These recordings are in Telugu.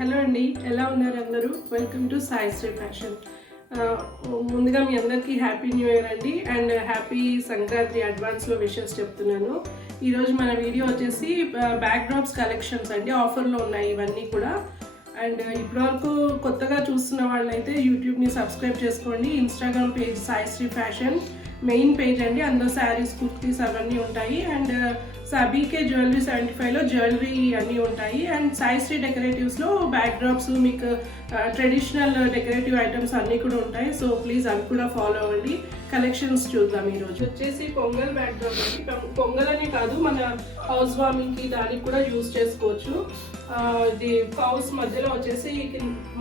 హలో అండి, ఎలా ఉన్నారు అందరూ? Welcome to Sai Shri fashion. ముందుగా మీ అందరికీ హ్యాపీ న్యూ ఇయర్ అండి, అండ్ హ్యాపీ సంక్రాంతి అడ్వాన్స్లో విషెస్ చెప్తున్నాను. ఈరోజు మన వీడియో వచ్చేసి బ్యాక్ డ్రాప్స్ కలెక్షన్స్ అండి. ఆఫర్లో ఉన్నాయి ఇవన్నీ కూడా. అండ్ ఇప్పటివరకు కొత్తగా చూస్తున్న వాళ్ళైతే యూట్యూబ్ని సబ్స్క్రైబ్ చేసుకోండి. Instagram page Sai Shri fashion main page అండి. అందులో శారీస్, కుర్తీస్ అవన్నీ ఉంటాయి. అండ్ బీకే జ్యువెలరీ 75లో జ్యువెలరీ అన్నీ ఉంటాయి. అండ్ సాయి శ్రీ డెకరేటివ్స్లో బ్యాక్ డ్రాప్స్, మీకు ట్రెడిషనల్ డెకరేటివ్ ఐటమ్స్ అన్నీ కూడా ఉంటాయి. సో ప్లీజ్ అవి కూడా ఫాలో అవ్వండి. కలెక్షన్స్ చూద్దాం. ఈరోజు వచ్చేసి పొంగల్ బ్యాక్ డ్రాప్ అండి. పొంగల్ అనే కాదు, మన హౌస్ వార్మింగ్కి దానికి కూడా యూజ్ చేసుకోవచ్చు. ఇది పౌస్ మధ్యలో వచ్చేసి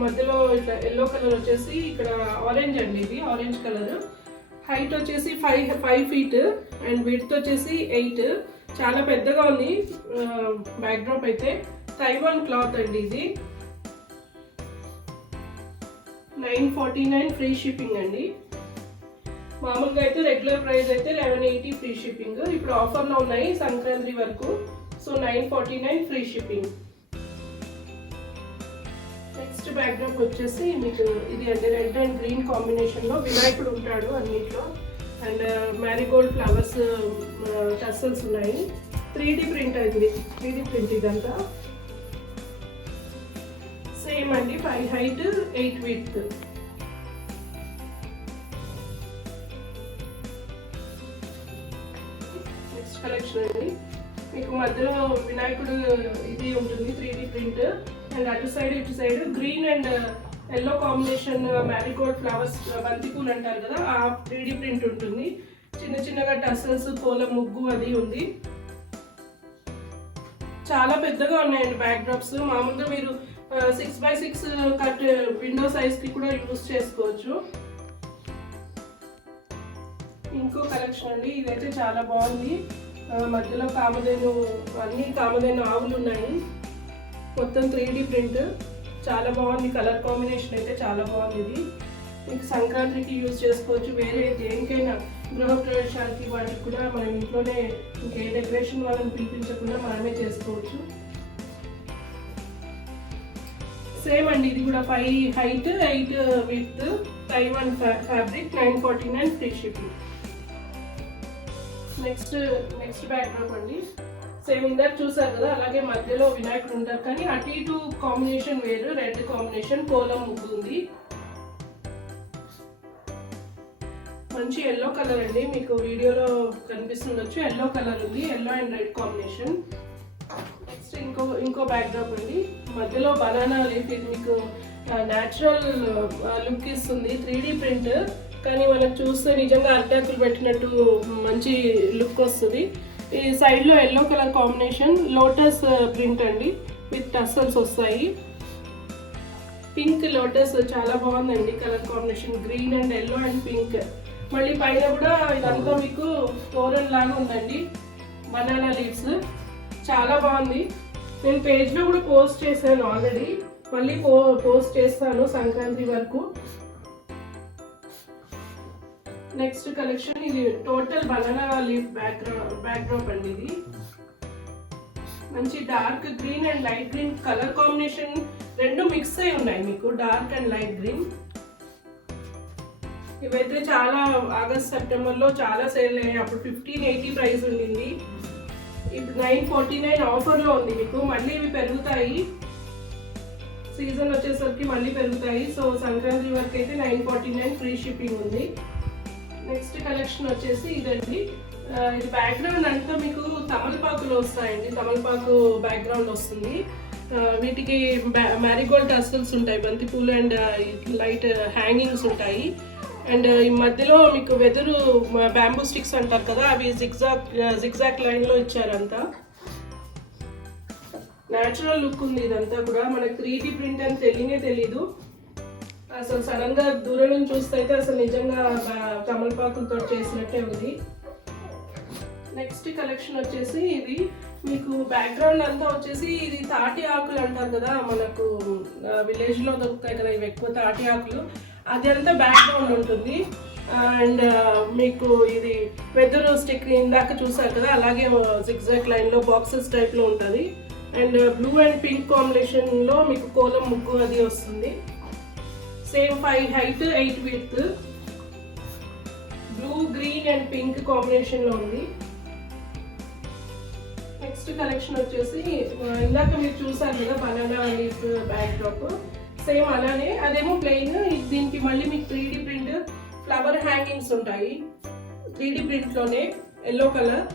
మధ్యలో ఇట్లా ఎల్లో కలర్ వచ్చేసి ఇక్కడ ఆరెంజ్ అండి. ఇది ఆరెంజ్ కలర్. హైట్ వచ్చేసి 5 feet అండ్ విడ్త్ వచ్చేసి 8. చాలా పెద్దగా ఉంది బ్యాక్ డ్రాప్ అయితే. తైవాన్ క్లాత్ అండి ఇది. 949 ఫ్రీ షిప్పింగ్ అండి. మామూలుగా అయితే రెగ్యులర్ ప్రైస్ అయితే 1180 ఫ్రీ షిప్పింగ్. ఇప్పుడు ఆఫర్లో ఉన్నాయి సంక్రాంతి వరకు. So 949 free shipping. Next back drop వచ్చేసి మీకు ఇది అంటే రెడ్ అండ్ గ్రీన్ కాంబినేషన్లో వినాయకుడు ఉంటాడు అన్నిట్లో. అండ్ మ్యారీగోల్డ్ ఫ్లవర్స్ టస్సల్స్ ఉన్నాయి. 3D ప్రింట్ అయింది. 3D ప్రింట్ ఇదంతా సేమ్ అండి. 5 height 8 width. నెక్స్ట్ కలెక్షన్ అండి. మీకు మధ్యలో వినాయకుడు ఇది ఉంటుంది 3D ప్రింట్. అండ్ అటు side green and yellow combination Marie Gold flowers, బంతిపూలు అంటారు కదా, ఆ 3D ప్రింట్ ఉంటుంది. చిన్న చిన్నగా టసల్స్, పూల ముగ్గు అది ఉంది. చాలా పెద్దగా ఉన్నాయండి బ్యాక్ డ్రాప్స్. మామూలుగా మీరు 6x6 కట్ విండో సైజ్కి కూడా యూజ్ చేసుకోవచ్చు. ఇంకో కలెక్షన్ అండి. ఇదైతే చాలా బాగుంది. మధ్యలో కామధేను, అన్ని కామధేను ఆవులు ఉన్నాయి. మొత్తం 3D ప్రింట్ చాలా బాగుంది. కలర్ కాంబినేషన్ అయితే చాలా బాగుంది. ఇది మీకు సంక్రాంతికి యూజ్ చేసుకోవచ్చు. వేరే దేనికైనా గృహప్రవేశాలకి వాటికి కూడా మనం ఇంట్లోనే ఇంకే డెకరేషన్ వాళ్ళని పిలిపించకుండా మనమే చేసుకోవచ్చు. సేమ్ అండి. ఇది కూడా 5 height 8 width. Taiwan fabric. 949 free shipping. Next back drop అండి. సేమ్ ఇందాక చూసారు కదా, అలాగే మధ్యలో వినాయకుడు ఉంటారు, కానీ అటు ఇటు కాంబినేషన్ వేరు. రెడ్ కాంబినేషన్ కోలం ముగ్గు ఉంది. మంచి ఎల్లో కలర్ అండి. మీకు వీడియోలో కనిపిస్తుండొచ్చు. ఎల్లో కలర్ ఉంది. Yellow and red combination. Next ఇంకో బ్యాక్ డ్రాప్ అండి. మధ్యలో బనానా లీఫ్. ఇది మీకు న్యాచురల్ లుక్ ఇస్తుంది. 3D ప్రింట్, కానీ మనకు చూస్తే నిజంగా అరిటాకులు పెట్టినట్టు మంచి లుక్ వస్తుంది. ఈ సైడ్లో yellow colour combination lotus print అండి, విత్ టసల్స్ వస్తాయి. పింక్ లోటస్ చాలా బాగుందండి colour combination. Green and yellow and pink. మళ్ళీ పైన కూడా ఇదంతా మీకు తోరన్ లాగా ఉందండి, బనానా లీవ్స్. చాలా బాగుంది. నేను పేజ్లో కూడా పోస్ట్ చేశాను ఆల్రెడీ. మళ్ళీ పోస్ట్ చేస్తాను సంక్రాంతి వరకు. Next collection. ఇది total banana leaf backdrop అండి. ఇది మంచి dark green and light green colour combination రెండు మిక్స్ అయి ఉన్నాయి మీకు, డార్క్ అండ్ లైట్ గ్రీన్. ఇవైతే చాలా ఆగస్ట్ సెప్టెంబర్లో చాలా సేల్ అయ్యాయి. అప్పుడు 1580 ప్రైస్ ఉండింది. ఇప్పుడు 949 ఆఫర్లో ఉంది మీకు. మళ్ళీ ఇవి పెరుగుతాయి, సీజన్ వచ్చేసరికి మళ్ళీ పెరుగుతాయి. సో సంక్రాంతి వరకు అయితే 949 ఫ్రీ షిప్పింగ్ ఉంది. నెక్స్ట్ కలెక్షన్ వచ్చేసి ఇదండి. ఇది బ్యాక్గ్రౌండ్ అంతా మీకు తమలపాకులు వస్తాయండి. తమలపాకు బ్యాక్గ్రౌండ్ వస్తుంది. వీటికి మ్యారీగోల్డ్ టసల్స్ ఉంటాయి, బంతిపూలు అండ్ లైట్ హ్యాంగింగ్స్ ఉంటాయి. అండ్ ఈ మధ్యలో మీకు వెదురు బ్యాంబూ స్టిక్స్ అంటారు కదా, అవి జిగ్జాక్ లైన్లో ఇచ్చారంతా. న్యాచురల్ లుక్ ఉంది ఇదంతా కూడా. మనకి 3D ప్రింట్ అని తెలీదు. అసలు సడన్ గా దూరం నుంచి చూస్తే అయితే అసలు నిజంగా తమలపాకులతో చేసినట్టే ఉంది. నెక్స్ట్ కలెక్షన్ వచ్చేసి ఇది మీకు బ్యాక్గ్రౌండ్ అంతా వచ్చేసి ఇది తాటి ఆకులు అంటారు కదా, మనకు విలేజ్ లో దొరుకుతాయి కదా ఇవి ఎక్కువ తాటి ఆకులు. అది అంతా బ్యాక్గ్రౌండ్ ఉంటుంది. అండ్ మీకు ఇది వెదురు స్టిక్ ఇందాక చూసారు కదా, అలాగే జిగ్జాగ్ లైన్ లో బాక్సెస్ టైప్ లో ఉంటుంది. అండ్ బ్లూ అండ్ పింక్ కాంబినేషన్లో మీకు కోలం ముగ్గు అది వస్తుంది. Same 5 height 8 width, blue green and pink కాంబినేషన్లో ఉంది. నెక్స్ట్ కలెక్షన్ వచ్చేసి ఇందాక మీరు చూసారు కదా banana leaf back drop, same అలానే అదేమో ప్లెయిన్, దీనికి మళ్ళీ మీకు 3D ప్రింట్ ఫ్లవర్ హ్యాంగింగ్స్ ఉంటాయి. 3D ప్రింట్లోనే yellow colour.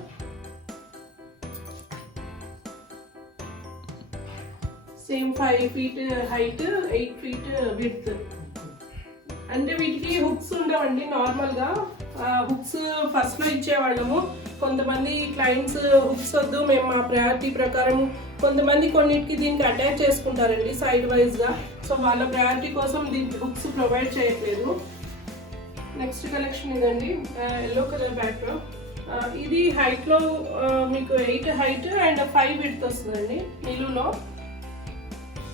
Same 5 feet height 8 feet width. అంటే వీటికి హుక్స్ ఉండవండి. నార్మల్గా హుక్స్ ఫస్ట్లో ఇచ్చేవాళ్ళము. కొంతమంది క్లయింట్స్ హుక్స్ వద్దు మేము మా ప్రయారిటీ ప్రకారం, కొంతమంది కొన్నిటికి దీనికి అటాచ్ చేసుకుంటారండి సైడ్ వైజ్గా. సో వాళ్ళ ప్రయారిటీ కోసం దీనికి హుక్స్ ప్రొవైడ్ చేయట్లేదు. నెక్స్ట్ కలెక్షన్ ఇదండి, ఎల్లో కలర్ బ్యాక్డ్రాప్. ఇది హైట్లో మీకు 8 హైట్ అండ్ 5 విడ్త్ వస్తుందండి. నిలువులో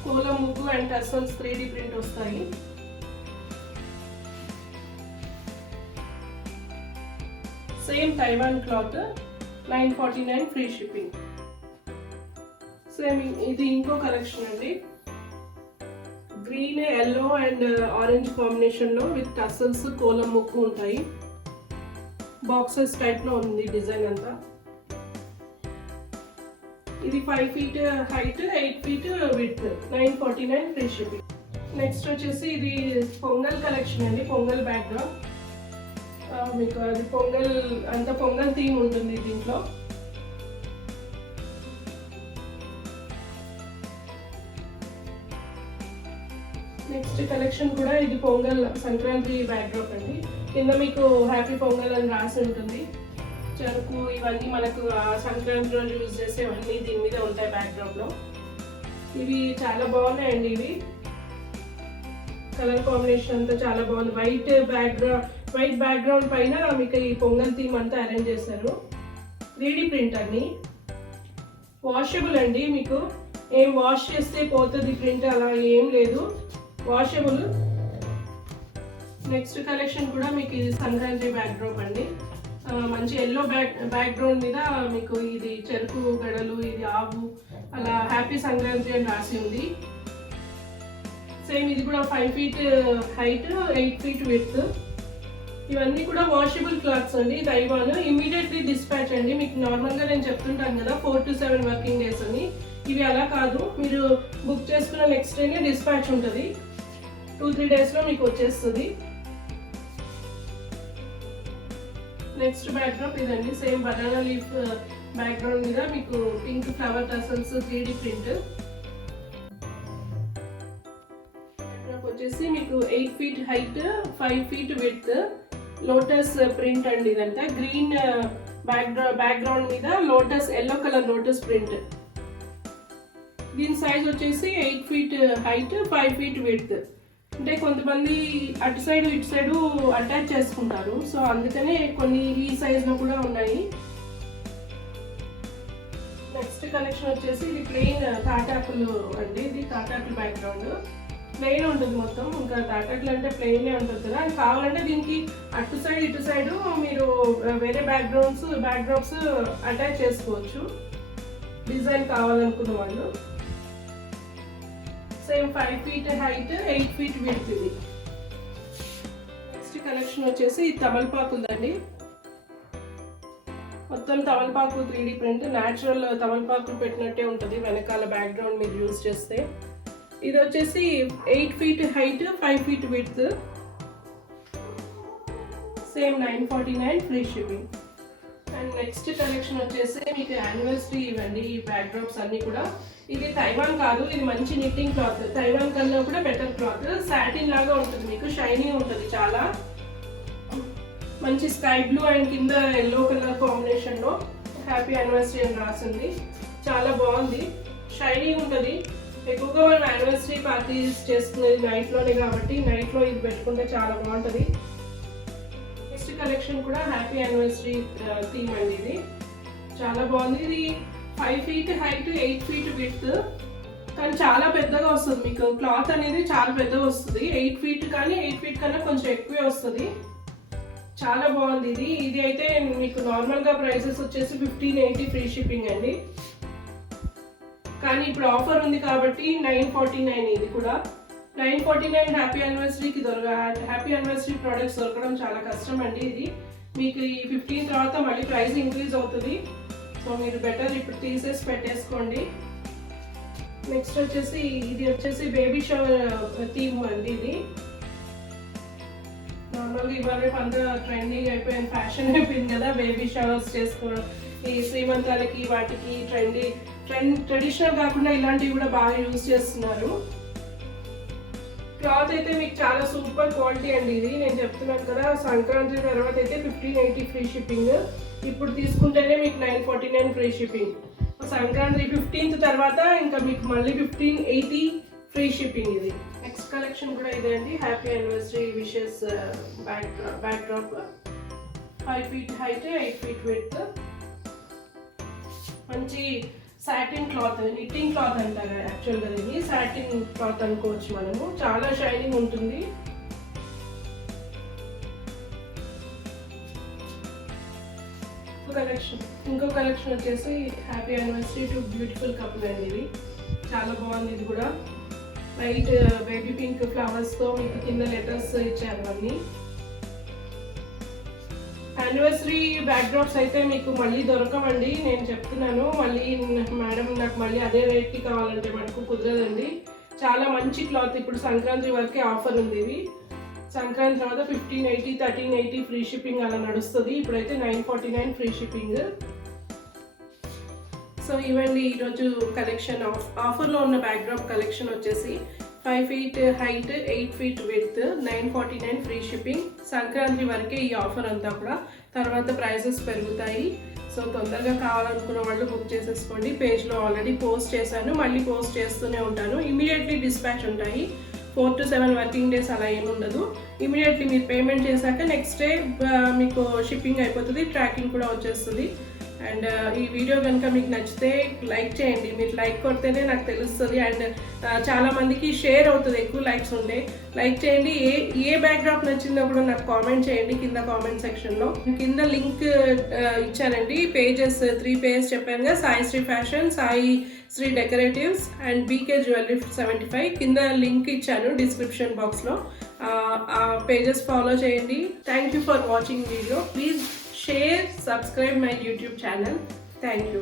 కోలం ముగ్గు అండ్ టర్సల్స్ 3D ప్రింట్ వస్తాయి. Same Taiwan cloth 949 free shipping. Same ఇది ఇంకో కలెక్షన్ అండి, గ్రీన్ ఎల్లో అండ్ ఆరెంజ్ కాంబినేషన్లో విత్ టసల్స్ కోలం ముక్కు ఉంటాయి. బాక్సెస్ టైప్లో ఉంది డిజైన్ అంతా. ఇది 5 feet height 8 feet width 949 free shipping. Next వచ్చేసి ఇది పొంగల్ కలెక్షన్ అండి, పొంగల్ బ్యాక్డ్రాప్. మీకు అది పొంగల్ అంత పొంగల్ థీమ్ ఉంటుంది దీంట్లో. నెక్స్ట్ కలెక్షన్ కూడా ఇది పొంగల్ సంక్రాంతి బ్యాక్డ్రాప్ అండి. కింద మీకు హ్యాపీ పొంగల్ అని రాసి ఉంటుంది. చెరుకు ఇవన్నీ మనకు సంక్రాంతి రోజు యూజ్ చేసేవన్నీ దీని మీద ఉంటాయి బ్యాక్డ్రాప్లో. ఇవి చాలా బాగున్నాయండి. ఇవి కలర్ కాంబినేషన్ అంతా చాలా బాగుంది. వైట్ బ్యాక్గ్రౌండ్ పైన మీకు ఈ పొంగల్ థీమ్ అంతా అరేంజ్ చేశారు. 3D ప్రింట్ అన్ని వాషబుల్ అండి. మీకు ఏం వాష్ చేస్తే పోతుంది ప్రింట్ అలా ఏం లేదు, వాషబుల్. నెక్స్ట్ కలెక్షన్ కూడా మీకు ఇది సంక్రాంతి బ్యాక్డ్రాప్ అండి. మంచి ఎల్లో బ్యాక్గ్రౌండ్ మీద మీకు ఇది చెరుకు గడలు, ఇది ఆవు, అలా హ్యాపీ సంక్రాంతి అని రాసి ఉంది. సేమ్ ఇది కూడా 5 ఫీట్ హైట్ 8 ఫీట్ విడ్త్. ఇవన్నీ కూడా వాషబుల్ క్లాత్స్ అండి. తైవాన్ ఇమీడియట్లీ డిస్పాచ్ అండి. మీకు నార్మల్గా నేను చెప్తుంటాను కదా 4 to 7 వర్కింగ్ డేస్ అని. ఇవి అలా కాదు, మీరు బుక్ చేసుకున్న నెక్స్ట్ డేనే డిస్పాచ్ ఉంటుంది. 2-3 డేస్లో మీకు వచ్చేస్తుంది. నెక్స్ట్ బ్యాక్డ్రాప్ ఇదండి, సేమ్ బనానా లీఫ్ బ్యాక్గ్రౌండ్ మీద మీకు pink flower tassels 3D print. Backdrop వచ్చేసి మీకు 8 feet height 5 feet width lotus print అండి. ఇదంతా గ్రీన్ బ్యాక్గ్రౌండ్ మీద lotus yellow colour lotus print. దీని సైజ్ వచ్చేసి 8 ఫీట్ హైట్ 5 ఫీట్ విడ్త్. అంటే కొంతమంది అటు సైడ్ ఇటు సైడ్ అటాచ్ చేసుకుంటారు, సో అందుకనే కొన్ని ఈ సైజ్లో కూడా ఉన్నాయి. నెక్స్ట్ కలెక్షన్ వచ్చేసి ఇది ప్లెయిన్ తాటాకులు అండి. ఇది తాటాకులు బ్యాక్గ్రౌండ్ ప్లెయిన్ ఉంటుంది మొత్తం. ఇంకా తాటాకులు అంటే ప్లెయినే ఉంటుంది కదా, అది కావాలంటే దీనికి అటు సైడ్ ఇటు సైడ్ మీరు వేరే బ్యాక్డ్రాప్స్ అటాచ్ చేసుకోవచ్చు డిజైన్ కావాలనుకున్న వాళ్ళు. Same 5 feet height 8 feet width ఇది. నెక్స్ట్ కలెక్షన్ వచ్చేసి తమలపాకులండి. మొత్తం తమలపాకు 3D ప్రింట్, న్యాచురల్ తమలపాకులు పెట్టినట్టే ఉంటుంది వెనకాల బ్యాక్గ్రౌండ్ మీరు యూజ్ చేస్తే. ఇది వచ్చేసి 8 feet height 5 feet width. Same 949 free shipping. And next collection వచ్చేసి మీకు యానివర్సరీ ఇవ్వండి. ఈ బ్యాక్డ్రాప్స్ అన్నీ కూడా ఇది తైవాన్ కాదు, ఇది మంచి నిట్టింగ్ క్లాత్. తైవాన్ కన్నా కూడా బెటర్ క్లాత్, సాటిన్ లాగా ఉంటుంది, మీకు షైనీ ఉంటుంది. చాలా మంచి స్కై బ్లూ అండ్ కింద ఎల్లో కలర్ కాంబినేషన్లో హ్యాపీ యానివర్సరీ అని రాసింది. చాలా బాగుంది, షైనీ ఉంటుంది. ఎక్కువగా మనం యానివర్సరీ పార్టీస్ చేసుకునేది నైట్లోనే కాబట్టి నైట్లో ఇది పెట్టుకుంటే చాలా బాగుంటుంది. నెక్స్ట్ కలెక్షన్ కూడా హ్యాపీ యానివర్సరీ థీమ్ అండి. ఇది చాలా బాగుంది. ఇది 5 ఫీట్ హైట్ 8 ఫీట్ విడ్త్, కానీ చాలా పెద్దగా వస్తుంది. మీకు క్లాత్ అనేది చాలా పెద్దగా వస్తుంది. 8 ఫీట్ కానీ 8 ఫీట్ కన్నా కొంచెం ఎక్కువే వస్తుంది. చాలా బాగుంది. ఇది అయితే మీకు నార్మల్గా ప్రైసెస్ వచ్చేసి 1580 ఫ్రీ షిప్పింగ్ అండి. కానీ ఇప్పుడు ఆఫర్ ఉంది కాబట్టి 949 ఇది కూడా. 949 హ్యాపీ యానివర్సరీకి హ్యాపీ యానివర్సరీ ప్రోడక్ట్స్ దొరకడం చాలా కష్టం అండి. ఇది మీకు ఈ 15 తర్వాత మళ్ళీ ప్రైస్ ఇంక్రీజ్ అవుతుంది. సో మీరు బెటర్ ఇప్పుడు తీసేసి పెట్టేసుకోండి. నెక్స్ట్ వచ్చేసి ఇది వచ్చేసి బేబీ షవర్ థీమ్ అండి. ఇది నార్మల్గా ఇవాళ రేపు అంతా ట్రెండింగ్ అయిపోయింది, ఫ్యాషన్ అయిపోయింది కదా బేబీ షవర్స్ చేసుకోవడం. ఈ శ్రీమంతాలకి వాటికి ట్రెడిషనల్ కాకుండా ఇలాంటివి కూడా బాగా యూజ్ చేస్తున్నారు. క్లాత్ అయితే మీకు చాలా సూపర్ క్వాలిటీ అండి. ఇది నేను చెప్తున్నాను కదా, సంక్రాంతి తర్వాత అయితే 1580 ఫ్రీ షిప్పింగ్, ఇప్పుడు తీసుకుంటేనే మీకు 949 ఫ్రీ షిప్పింగ్. సంక్రాంతి 15th తర్వాత ఇంకా మీకు మళ్ళీ 1580 ఫ్రీ షిప్పింగ్. ఇది నెక్స్ట్ కలెక్షన్ కూడా ఇదే అండి, happy anniversary wishes back drop, 5 feet height 8 feet width, మంచి సాటిన్ క్లాత్, నిట్టింగ్ క్లాత్ అంటారు యాక్చువల్గా. ఇది సాటిన్ క్లాత్ అనుకోవచ్చు మనము, చాలా షైనింగ్ ఉంటుంది. ఇంకో కలెక్షన్ వచ్చేసి happy anniversary to beautiful couple అండి. ఇది చాలా బాగుంది. ఇది కూడా వైట్ బేబీ పింక్ ఫ్లవర్స్తో మీకు కింద లెటర్స్ ఇచ్చారు అన్నీ. యానివర్సరీ బ్యాక్ డ్రాప్స్ అయితే మీకు మళ్ళీ దొరకమండి, నేను చెప్తున్నాను. మళ్ళీ మేడం నాకు మళ్ళీ అదే రేట్కి కావాలంటే మనకు కుదరదండి. చాలా మంచి క్లాత్, ఇప్పుడు సంక్రాంతి వరకే ఆఫర్ ఉంది. ఇవి సంక్రాంతి తర్వాత 1580 1380 ఫ్రీ షిప్పింగ్ అలా నడుస్తుంది. ఇప్పుడైతే 949 ఫ్రీ షిప్పింగ్. సో ఇవండి ఈరోజు కలెక్షన్. ఆఫర్లో ఉన్న బ్యాక్ డ్రాప్ కలెక్షన్ వచ్చేసి 5 feet height 8 feet width, 949 free shipping. Sankranti వరకే ఈ ఆఫర్ అంతా కూడా, తర్వాత ప్రైసెస్ పెరుగుతాయి. సో తొందరగా కావాలనుకున్న వాళ్ళు బుక్ చేసేసుకోండి. పేజ్లో ఆల్రెడీ పోస్ట్ చేశాను, మళ్ళీ పోస్ట్ చేస్తూనే ఉంటాను. ఇమీడియట్లీ డిస్పాచ్ ఉంటాయి, 4 to 7 వర్కింగ్ డేస్ అలా ఏముండదు. ఇమీడియట్లీ మీరు పేమెంట్ చేశాక నెక్స్ట్ డే మీకు షిప్పింగ్ అయిపోతుంది, ట్రాకింగ్ కూడా వచ్చేస్తుంది. అండ్ ఈ వీడియో కనుక మీకు నచ్చితే లైక్ చేయండి, మీరు లైక్ కొడితేనే నాకు తెలుస్తుంది. అండ్ చాలా మందికి షేర్ అవుతుంది, ఎక్కువ లైక్స్ ఉంటే లైక్ చేయండి. ఏ బ్యాక్ డ్రాప్ నచ్చిందో కూడా నాకు కామెంట్ చేయండి కింద కామెంట్ సెక్షన్లో. కింద లింక్ ఇచ్చానండి, పేజెస్ 3 pages చెప్పాను కదా, Sai Shri fashion, Sai Sri decoratives and BK jewellery 75. కింద లింక్ ఇచ్చాను డిస్క్రిప్షన్ బాక్స్లో, ఆ పేజెస్ ఫాలో చేయండి. Thank you for watching video. Please share, subscribe my YouTube channel. Thank you.